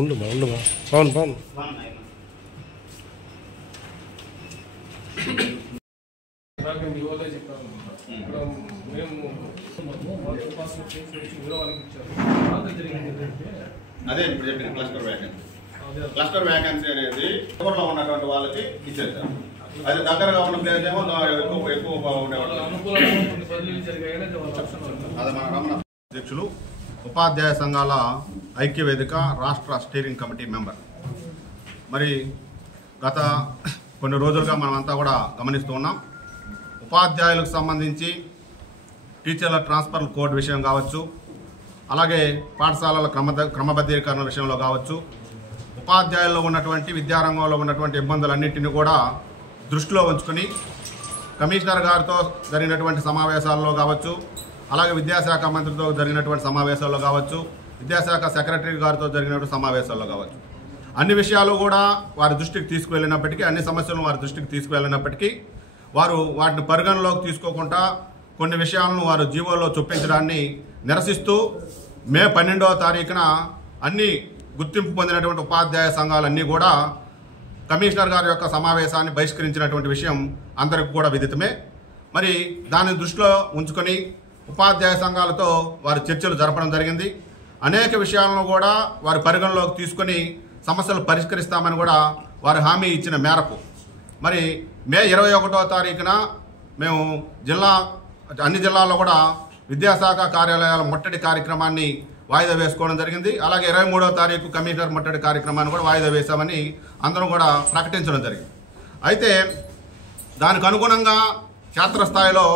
ఉండమా పవన్ పవన్ అదే ఇప్పుడు చెప్పిన క్లస్టర్ వ్యాకెన్సీ అనేది ఊర్లో ఉన్నటువంటి వాళ్ళకి ఇచ్చేసారు. అది దగ్గరగా ఉన్న ప్లేస్ ఏమో ఎక్కువ ఉండేవాళ్ళు. అదే మన రమణ అధ్యక్షులు, ఉపాధ్యాయ సంఘాల ఐక్య వేదిక రాష్ట్ర స్టీరింగ్ కమిటీ మెంబర్. మరి గత కొన్ని రోజులుగా మనమంతా కూడా గమనిస్తూ ఉన్నాం. ఉపాధ్యాయులకు సంబంధించి టీచర్ల ట్రాన్స్ఫర్ కోడ్ విషయం కావచ్చు, అలాగే పాఠశాలల క్రమబద్ధీకరణ విషయంలో కావచ్చు, ఉపాధ్యాయుల్లో ఉన్నటువంటి విద్యారంగంలో ఉన్నటువంటి ఇబ్బందులన్నింటినీ కూడా దృష్టిలో ఉంచుకొని కమిషనర్ గారితో జరిగినటువంటి సమావేశాల్లో కావచ్చు, అలాగే విద్యాశాఖ మంత్రితో జరిగినటువంటి సమావేశాల్లో కావచ్చు, విద్యాశాఖ సెక్రటరీ గారితో జరిగినటువంటి సమావేశాల్లో కావచ్చు, అన్ని విషయాలు కూడా వారి దృష్టికి తీసుకువెళ్ళినప్పటికీ, అన్ని సమస్యలను వారి దృష్టికి తీసుకువెళ్ళినప్పటికీ వారు వాటిని పరిగణలోకి తీసుకోకుండా కొన్ని విషయాలను వారు జీవోలో చొప్పించడాన్ని నిరసిస్తూ మే 12వ తారీఖున అన్ని గుర్తింపు పొందినటువంటి ఉపాధ్యాయ సంఘాలన్నీ కూడా కమిషనర్ గారి యొక్క సమావేశాన్ని బహిష్కరించినటువంటి విషయం అందరికీ కూడా విదితమే. మరి దాన్ని దృష్టిలో ఉంచుకొని ఉపాధ్యాయ సంఘాలతో వారి చర్చలు జరపడం జరిగింది. అనేక విషయాలను కూడా వారి పరిగణలోకి తీసుకొని సమస్యలు పరిష్కరిస్తామని కూడా వారు హామీ ఇచ్చిన మేరకు మరి మే 21వ తారీఖున మేము అన్ని జిల్లాల్లో కూడా విద్యాశాఖ కార్యాలయాల ముట్టడి కార్యక్రమాన్ని వాయిదా వేసుకోవడం జరిగింది. అలాగే 23వ తారీఖు కమిషనర్ ముట్టడి కార్యక్రమాన్ని కూడా వాయిదా వేశామని అందరం కూడా ప్రకటించడం జరిగింది. అయితే దానికి అనుగుణంగా క్షేత్రస్థాయిలో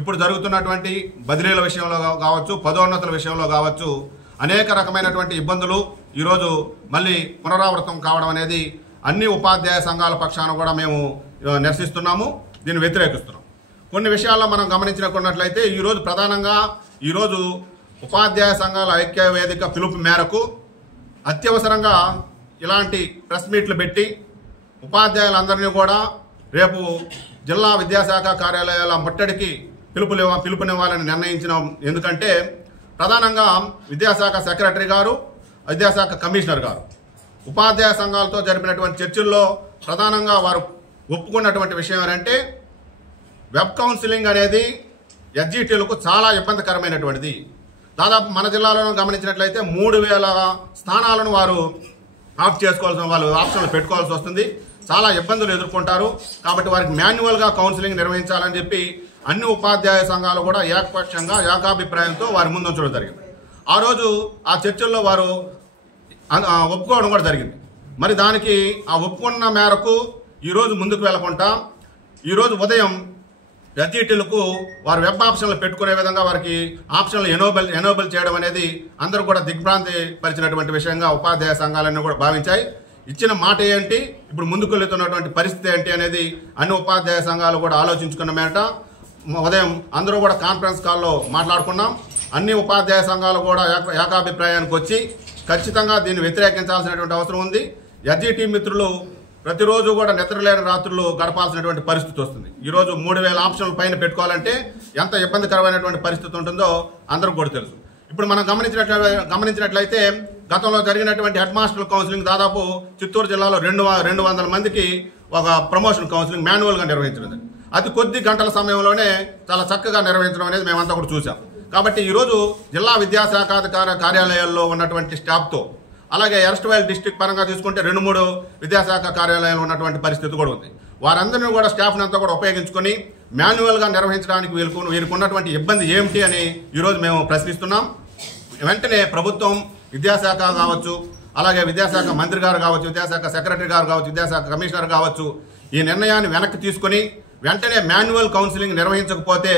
ఇప్పుడు జరుగుతున్నటువంటి బదిలీల విషయంలో కావచ్చు, పదోన్నతుల విషయంలో కావచ్చు, అనేక రకమైనటువంటి ఇబ్బందులు ఈరోజు మళ్ళీ పునరావృతం కావడం అనేది అన్ని ఉపాధ్యాయ సంఘాల పక్షాన కూడా మేము నిరసిస్తున్నాము, దీన్ని వ్యతిరేకిస్తున్నాం. కొన్ని విషయాల్లో మనం గమనించినట్లయితే ఈరోజు ప్రధానంగా ఉపాధ్యాయ సంఘాల ఐక్య వేదిక పిలుపు మేరకు అత్యవసరంగా ఇలాంటి ప్రెస్ మీట్లు పెట్టి ఉపాధ్యాయులందరినీ కూడా రేపు జిల్లా విద్యాశాఖ కార్యాలయాల ముట్టడికి పిలుపునివ్వాలని నిర్ణయించినాం. ఎందుకంటే ప్రధానంగా విద్యాశాఖ సెక్రటరీ గారు, విద్యాశాఖ కమిషనర్ గారు ఉపాధ్యాయ సంఘాలతో జరిపినటువంటి చర్చల్లో ప్రధానంగా వారు ఒప్పుకున్నటువంటి విషయం ఏంటంటే వెబ్ కౌన్సిలింగ్ అనేది ఎస్జిటీలకు చాలా ఇబ్బందికరమైనటువంటిది. దాదాపు మన జిల్లాలో గమనించినట్లయితే 3000 స్థానాలను వారు వాళ్ళు ఆప్షన్లు పెట్టుకోవాల్సి వస్తుంది. చాలా ఇబ్బందులు ఎదుర్కొంటారు. కాబట్టి వారికి మాన్యువల్గా కౌన్సిలింగ్ నిర్వహించాలని చెప్పి అన్ని ఉపాధ్యాయ సంఘాలు కూడా ఏకపక్షంగా ఏకాభిప్రాయంతో వారి ముందు ఉంచడం జరిగింది. ఆ రోజు ఆ చర్చల్లో వారు ఒప్పుకోవడం కూడా జరిగింది. మరి దానికి ఆ ఒప్పుకున్న మేరకు ఈరోజు ముందుకు వెళ్ళకుండా ఈరోజు ఉదయం ఎస్జిటీలకు వారు వెబ్ ఆప్షన్లు పెట్టుకునే విధంగా వారికి ఆప్షన్లు ఎనోబుల్ చేయడం అనేది అందరూ కూడా దిగ్భ్రాంతి పరిచినటువంటి విషయంగా ఉపాధ్యాయ సంఘాలన్నీ కూడా భావించాయి. ఇచ్చిన మాట ఏంటి, ఇప్పుడు ముందుకు వెళ్తున్నటువంటి పరిస్థితి ఏంటి అనేది అన్ని ఉపాధ్యాయ సంఘాలు కూడా ఆలోచించుకున్న మేట ఉదయం అందరూ కూడా కాన్ఫరెన్స్ కాల్లో మాట్లాడుకున్నాం. అన్ని ఉపాధ్యాయ సంఘాలు కూడా ఏకాభిప్రాయానికి వచ్చి ఖచ్చితంగా దీన్ని వ్యతిరేకించాల్సినటువంటి అవసరం ఉంది. ఎస్జిటి మిత్రులు ప్రతిరోజు కూడా నిద్రలేని రాత్రులు గడపాల్సినటువంటి పరిస్థితి వస్తుంది. ఈరోజు 3000 ఆప్షన్ల పైన పెట్టుకోవాలంటే ఎంత ఇబ్బందికరమైనటువంటి పరిస్థితి ఉంటుందో అందరికి కూడా తెలుసు. ఇప్పుడు మనం గమనించినట్లయితే గతంలో జరిగినటువంటి హెడ్ మాస్టర్ కౌన్సిలింగ్ దాదాపు చిత్తూరు జిల్లాలో 200 మందికి ఒక ప్రమోషన్ కౌన్సిలింగ్ మాన్యువల్గా నిర్వహించడం. అది కొద్ది గంటల సమయంలోనే చాలా చక్కగా నిర్వహించడం అనేది మేమంతా కూడా చూసాం. కాబట్టి ఈరోజు జిల్లా విద్యాశాఖాధికార కార్యాలయాల్లో ఉన్నటువంటి స్టాఫ్తో, అలాగే ఎర్స్ట్వైల్ డిస్ట్రిక్ట్ పరంగా తీసుకుంటే 2-3 విద్యాశాఖ కార్యాలయాలు ఉన్నటువంటి పరిస్థితి కూడా ఉంది. వారందరినీ కూడా స్టాఫ్ని అంతా కూడా ఉపయోగించుకొని మాన్యువల్గా నిర్వహించడానికి వీరికి ఉన్నటువంటి ఇబ్బంది ఏమిటి అని ఈరోజు మేము ప్రశ్నిస్తున్నాం. వెంటనే ప్రభుత్వం, విద్యాశాఖ కావచ్చు, అలాగే విద్యాశాఖ మంత్రి గారు కావచ్చు, విద్యాశాఖ సెక్రటరీ గారు కావచ్చు, విద్యాశాఖ కమిషనర్ కావచ్చు, ఈ నిర్ణయాన్ని వెనక్కి తీసుకుని వెంటనే మాన్యువల్ కౌన్సిలింగ్ నిర్వహించకపోతే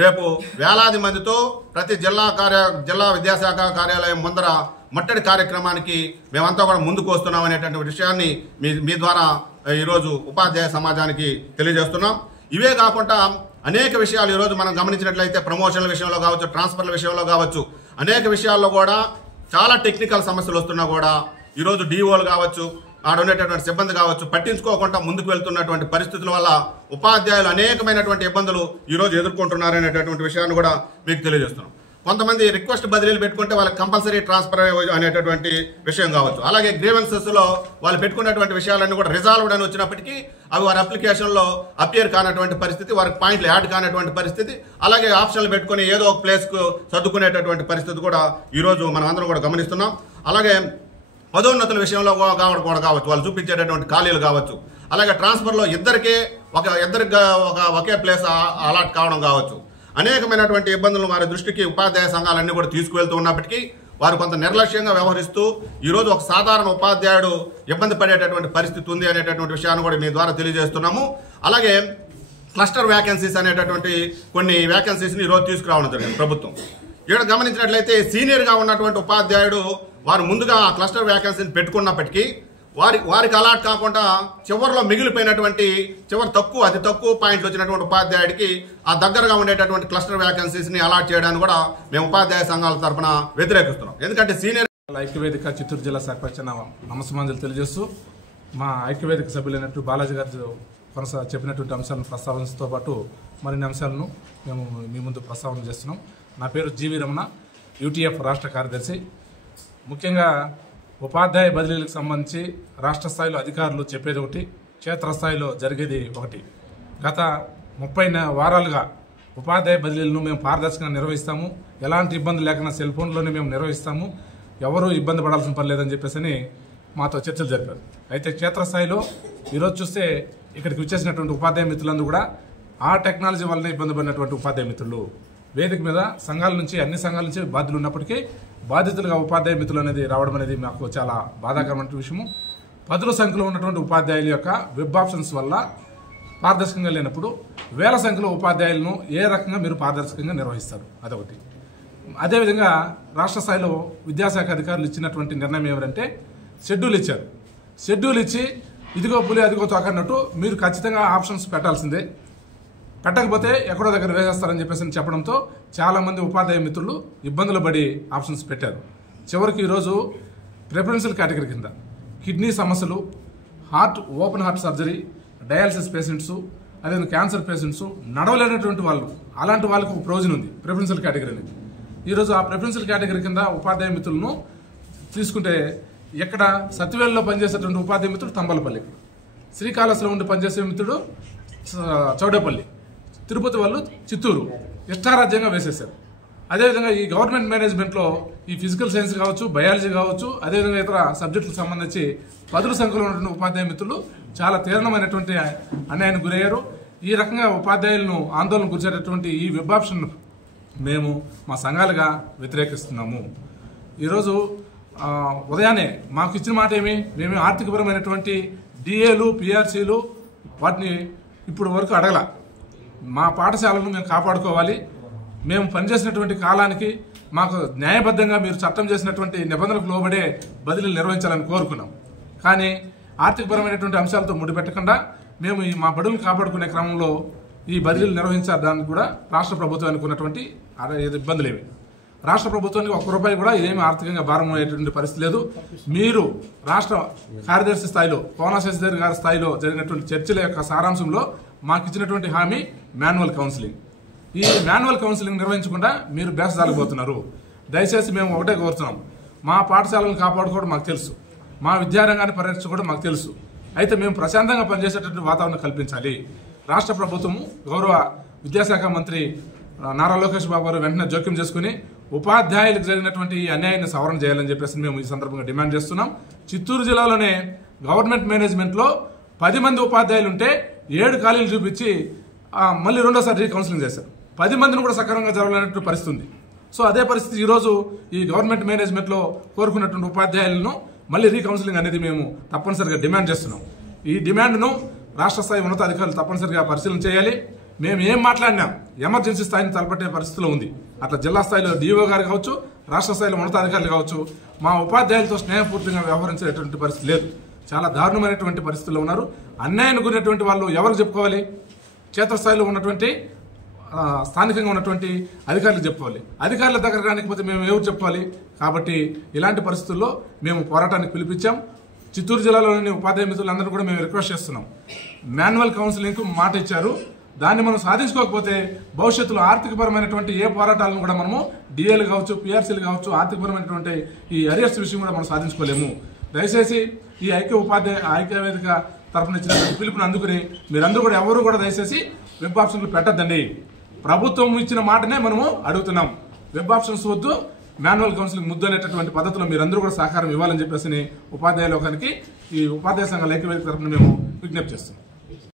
రేపు వేలాది మందితో ప్రతి జిల్లా విద్యాశాఖ కార్యాలయం ముందర ముట్టడి కార్యక్రమానికి మేమంతా కూడా ముందుకు వస్తున్నాం అనేటువంటి విషయాన్ని మీ ద్వారా ఈరోజు ఉపాధ్యాయ సమాజానికి తెలియజేస్తున్నాం. ఇవే కాకుండా అనేక విషయాలు ఈరోజు మనం గమనించినట్లయితే ప్రమోషన్ల విషయంలో కావచ్చు, ట్రాన్స్ఫర్ల విషయంలో కావచ్చు, అనేక విషయాల్లో కూడా చాలా టెక్నికల్ సమస్యలు వస్తున్నా కూడా ఈరోజు డిఓలు కావచ్చు, ఆడ ఉండేటటువంటి సిబ్బంది కావచ్చు పట్టించుకోకుండా ముందుకు వెళ్తున్నటువంటి పరిస్థితుల వల్ల ఉపాధ్యాయులు అనేకమైనటువంటి ఇబ్బందులు ఈరోజు ఎదుర్కొంటున్నారనేటటువంటి విషయాన్ని కూడా మీకు తెలియజేస్తున్నాం. కొంతమంది రిక్వెస్ట్ బదిలీలు పెట్టుకుంటే వాళ్ళకి కంపల్సరీ ట్రాన్స్ఫర్ అనేటటువంటి విషయం కావచ్చు. అలాగే గ్రీవెన్సెస్లో వాళ్ళు పెట్టుకున్నటువంటి విషయాలన్నీ కూడా రిజాల్వ్డ్ అని వచ్చినప్పటికీ అవి వారి అప్లికేషన్లో అపియర్ కానటువంటి పరిస్థితి, వారికి పాయింట్లు యాడ్ కానటువంటి పరిస్థితి, అలాగే ఆప్షన్లు పెట్టుకుని ఏదో ఒక ప్లేస్కు సర్దుకునేటటువంటి పరిస్థితి కూడా ఈరోజు మనం అందరం కూడా గమనిస్తున్నాం. అలాగే పదోన్నతుల విషయంలో కూడా కావచ్చు, వాళ్ళు చూపించేటటువంటి ఖాళీలు కావచ్చు, అలాగే ట్రాన్స్ఫర్లో ఇద్దరికి ఒకే ప్లేస్ అలాట్ కావడం కావచ్చు, అనేకమైనటువంటి ఇబ్బందులు వారి దృష్టికి ఉపాధ్యాయ సంఘాలన్నీ కూడా తీసుకువెళ్తూ ఉన్నప్పటికీ వారు కొంత నిర్లక్ష్యంగా వ్యవహరిస్తూ ఈరోజు ఒక సాధారణ ఉపాధ్యాయుడు ఇబ్బంది పడేటటువంటి పరిస్థితి ఉంది అనేటటువంటి విషయాన్ని కూడా మీ ద్వారా తెలియజేస్తున్నాము. అలాగే క్లస్టర్ వ్యాకెన్సీస్ అనేటటువంటి కొన్ని వ్యాకెన్సీస్ని ఈరోజు తీసుకురావడం జరిగింది ప్రభుత్వం. ఇక్కడ గమనించినట్లయితే సీనియర్గా ఉన్నటువంటి ఉపాధ్యాయుడు వారు ముందుగా ఆ క్లస్టర్ వ్యాకెన్సీని పెట్టుకున్నప్పటికీ వారికి అలాట్ కాకుండా చివరిలో మిగిలిపోయినటువంటి అతి తక్కువ పాయింట్లు వచ్చినటువంటి ఉపాధ్యాయుడికి ఆ దగ్గరగా ఉండేటటువంటి క్లస్టర్ వ్యాకెన్సీస్ని అలాట్ చేయడానికి కూడా మేము ఉపాధ్యాయ సంఘాల తరఫున వ్యతిరేకిస్తున్నాం. ఎందుకంటే సీనియర్ ఐక్యవేదిక చిత్తూరు జిల్లా శాఖ నమస్కారాలు తెలియజేస్తూ మా ఐక్యవేదిక సభ్యులైనట్టు బాలాజీ గారు చెప్పినటువంటి అంశాలను ప్రస్తావనతో పాటు మరిన్ని అంశాలను మేము మీ ముందు ప్రస్తావన చేస్తున్నాం. నా పేరు జీవి రమణ, యూటీఎఫ్ రాష్ట్ర కార్యదర్శి. ముఖ్యంగా ఉపాధ్యాయ బదిలీలకు సంబంధించి రాష్ట్ర స్థాయిలో అధికారులు చెప్పేది ఒకటి, క్షేత్రస్థాయిలో జరిగేది ఒకటి. గత 30 వారాలుగా ఉపాధ్యాయ బదిలీలను మేము పారదర్శకంగా నిర్వహిస్తాము, ఎలాంటి ఇబ్బంది లేకుండా సెల్ ఫోన్లోనే మేము నిర్వహిస్తాము, ఎవరూ ఇబ్బంది పడాల్సిన పని లేదని చెప్పేసి మాతో చర్చలు జరిపారు. అయితే క్షేత్రస్థాయిలో ఈరోజు చూస్తే ఇక్కడికి వచ్చేసినటువంటి ఉపాధ్యాయ మిత్రులందరూ కూడా ఆ టెక్నాలజీ వల్లనే ఇబ్బంది పడినటువంటి ఉపాధ్యాయ మిత్రులు. వేదిక మీద సంఘాల నుంచి అన్ని సంఘాల నుంచి బాధ్యులు ఉన్నప్పటికీ బాధితులుగా ఉపాధ్యాయ మిత్రులు అనేది రావడం అనేది మాకు చాలా బాధాకరమైన విషయము. పదుల సంఖ్యలో ఉన్నటువంటి ఉపాధ్యాయుల యొక్క వెబ్ ఆప్షన్స్ వల్ల పారదర్శకంగా లేనప్పుడు వేల సంఖ్యలో ఉపాధ్యాయులను ఏ రకంగా మీరు పారదర్శకంగా నిర్వహిస్తారు? అదొకటి. అదేవిధంగా రాష్ట్ర స్థాయిలో విద్యాశాఖ అధికారులు ఇచ్చినటువంటి నిర్ణయం ఏమిటంటే షెడ్యూల్ ఇచ్చారు. షెడ్యూల్ ఇచ్చి ఇదిగో పులి అదిగో తోకన్నట్టు మీరు ఖచ్చితంగా ఆప్షన్స్ పెట్టాల్సిందే, పెట్టకపోతే ఎక్కడో దగ్గర వేసేస్తారని చెప్పేసి చెప్పడంతో చాలామంది ఉపాధ్యాయ మిత్రులు ఇబ్బందులు పడి ఆప్షన్స్ పెట్టారు. చివరికి ఈరోజు ప్రిఫరెన్షియల్ కేటగిరీ కింద కిడ్నీ సమస్యలు, open heart surgery, dialysis patients, అదేవిధంగా క్యాన్సర్ పేషెంట్స్, నడవలేనటువంటి వాళ్ళు, అలాంటి వాళ్ళకు ప్రయోజనం ఉంది ప్రిఫరెన్షియల్ కేటగిరీ అనేది. ఈరోజు ఆ ప్రిఫరెన్షియల్ కేటగిరీ కింద ఉపాధ్యాయ మిత్రులను తీసుకుంటే ఎక్కడ సత్యవేలులో పనిచేసేటువంటి ఉపాధ్యాయ మిత్రుడు తంబలపల్లి, శ్రీకాళహస్తిలో ఉండి పనిచేసే మిత్రుడు చౌడేపల్లి, తిరుపతి వాళ్ళు చిత్తూరు ఇష్టారాజ్యంగా వేసేశారు. అదేవిధంగా ఈ గవర్నమెంట్ మేనేజ్మెంట్లో ఈ ఫిజికల్ సైన్స్ కావచ్చు, బయాలజీ కావచ్చు, అదేవిధంగా ఇతర సబ్జెక్టులకు సంబంధించి 10 సంఖ్యలో ఉన్నటువంటి ఉపాధ్యాయ మిత్రులు చాలా తీవ్రమైనటువంటి అన్యాయానికి గురయ్యారు. ఈ రకంగా ఉపాధ్యాయులను ఆందోళన గురిచేటటువంటి ఈ వెబ్ ఆప్షన్ మేము మా సంఘాలుగా వ్యతిరేకిస్తున్నాము. ఈరోజు ఉదయాన్నే మాకు ఇచ్చిన మాట ఏమి, మేము ఆర్థికపరమైనటువంటి డిఏలు, పిఆర్సీలు వాటిని ఇప్పుడు వరకు అడగల. మా పాఠశాలను మేము కాపాడుకోవాలి, మేము పనిచేసినటువంటి కాలానికి మాకు న్యాయబద్ధంగా మీరు చట్టం చేసినటువంటి నిబంధనలకు లోబడే బదిలీలు నిర్వహించాలని కోరుకున్నాం. కానీ ఆర్థికపరమైనటువంటి అంశాలతో ముడిపెట్టకుండా మేము మా బడులను కాపాడుకునే క్రమంలో ఈ బదిలీలు నిర్వహించడానికి కూడా రాష్ట్ర ప్రభుత్వానికి ఉన్నటువంటి ఇబ్బందులు ఏమి. రాష్ట్ర ప్రభుత్వానికి ₹1 కూడా ఇదేమి ఆర్థికంగా భారం అయ్యేటువంటి పరిస్థితి లేదు. మీరు రాష్ట్ర కార్యదర్శి స్థాయిలో, కోన శశిధర్ గారి స్థాయిలో జరిగినటువంటి చర్చల యొక్క సారాంశంలో మాకు ఇచ్చినటువంటి హామీ మాన్యువల్ కౌన్సిలింగ్. ఈ మాన్యువల్ కౌన్సిలింగ్ నిర్వహించకుండా మీరు బేసజాలిపోతున్నారు. దయచేసి మేము ఒకటే కోరుతున్నాం, మా పాఠశాలను కాపాడుకోవడం మాకు తెలుసు, మా విద్యారంగాన్ని పరిరక్షించుకోవడం మాకు తెలుసు. అయితే మేము ప్రశాంతంగా పనిచేసేటటువంటి వాతావరణం కల్పించాలి. రాష్ట్ర ప్రభుత్వము, గౌరవ విద్యాశాఖ మంత్రి నారా లోకేష్ బాబు గారు వెంటనే జోక్యం చేసుకుని ఉపాధ్యాయులకు జరిగినటువంటి ఈ అన్యాయాన్ని సవరణ చేయాలని చెప్పేసి మేము ఈ సందర్భంగా డిమాండ్ చేస్తున్నాం. చిత్తూరు జిల్లాలోనే గవర్నమెంట్ మేనేజ్మెంట్లో 10 మంది ఉపాధ్యాయులు ఉంటే 7 ఖాళీలు చూపించి మళ్ళీ రెండోసారి రీకౌన్సిలింగ్ చేశారు. 10 మందిని కూడా సక్రమంగా జరగలేనటువంటి పరిస్థితి ఉంది. సో అదే పరిస్థితి ఈరోజు ఈ గవర్నమెంట్ మేనేజ్మెంట్లో కోరుకున్నటువంటి ఉపాధ్యాయులను మళ్ళీ రీకౌన్సిలింగ్ అనేది మేము తప్పనిసరిగా డిమాండ్ చేస్తున్నాం. ఈ డిమాండ్ను రాష్ట్ర స్థాయి ఉన్నతాధికారులు తప్పనిసరిగా పరిశీలన చేయాలి. మేము ఏం మాట్లాడినా ఎమర్జెన్సీ స్థాయిని తలపట్టే పరిస్థితిలో ఉంది. అట్లా జిల్లా స్థాయిలో డిఓ గారు కావచ్చు, రాష్ట్ర స్థాయిలో ఉన్నతాధికారులు కావచ్చు, మా ఉపాధ్యాయులతో స్నేహపూర్తిగా వ్యవహరించేటువంటి పరిస్థితి లేదు. చాలా దారుణమైనటువంటి పరిస్థితుల్లో ఉన్నారు. అన్యాయానికి గురినటువంటి వాళ్ళు ఎవరికి చెప్పుకోవాలి? క్షేత్రస్థాయిలో ఉన్నటువంటి స్థానికంగా ఉన్నటువంటి అధికారులకు చెప్పుకోవాలి. అధికారుల దగ్గర రానికపోతే మేము ఎవరు చెప్పుకోవాలి? కాబట్టి ఇలాంటి పరిస్థితుల్లో మేము పోరాటానికి పిలిపించాం. చిత్తూరు జిల్లాలోని ఉపాధ్యాయ మిత్రులందరూ కూడా మేము రిక్వెస్ట్ చేస్తున్నాం. మాన్యువల్ కౌన్సిలింగ్కు మాట ఇచ్చారు, దాన్ని మనం సాధించుకోకపోతే భవిష్యత్తులో ఆర్థికపరమైనటువంటి ఏ పోరాటాలను కూడా మనము డిఏలు కావచ్చు, పిఆర్సీలు కావచ్చు, ఆర్థికపరమైనటువంటి ఈ అరియర్స్ విషయం కూడా మనం సాధించుకోలేము. దయచేసి ఈ ఐక్య వేదిక తరఫున ఇచ్చిన పిలుపుని అందుకుని మీరందరూ కూడా ఎవరు కూడా దయచేసి వెబ్ ఆప్షన్లు పెట్టద్దండి. ప్రభుత్వం ఇచ్చిన మాటనే మనము అడుగుతున్నాం. వెబ్ ఆప్షన్స్ వద్దు, మాన్యువల్ కౌన్సిలింగ్ ముద్దు అనేటటువంటి పద్ధతిలో మీరందరూ కూడా సహకారం ఇవ్వాలని చెప్పేసి ఉపాధ్యాయ లోకానికి ఈ ఉపాధ్యాయ సంఘాల ఐక్య వేదిక తరఫున మేము విజ్ఞప్తి చేస్తున్నాం.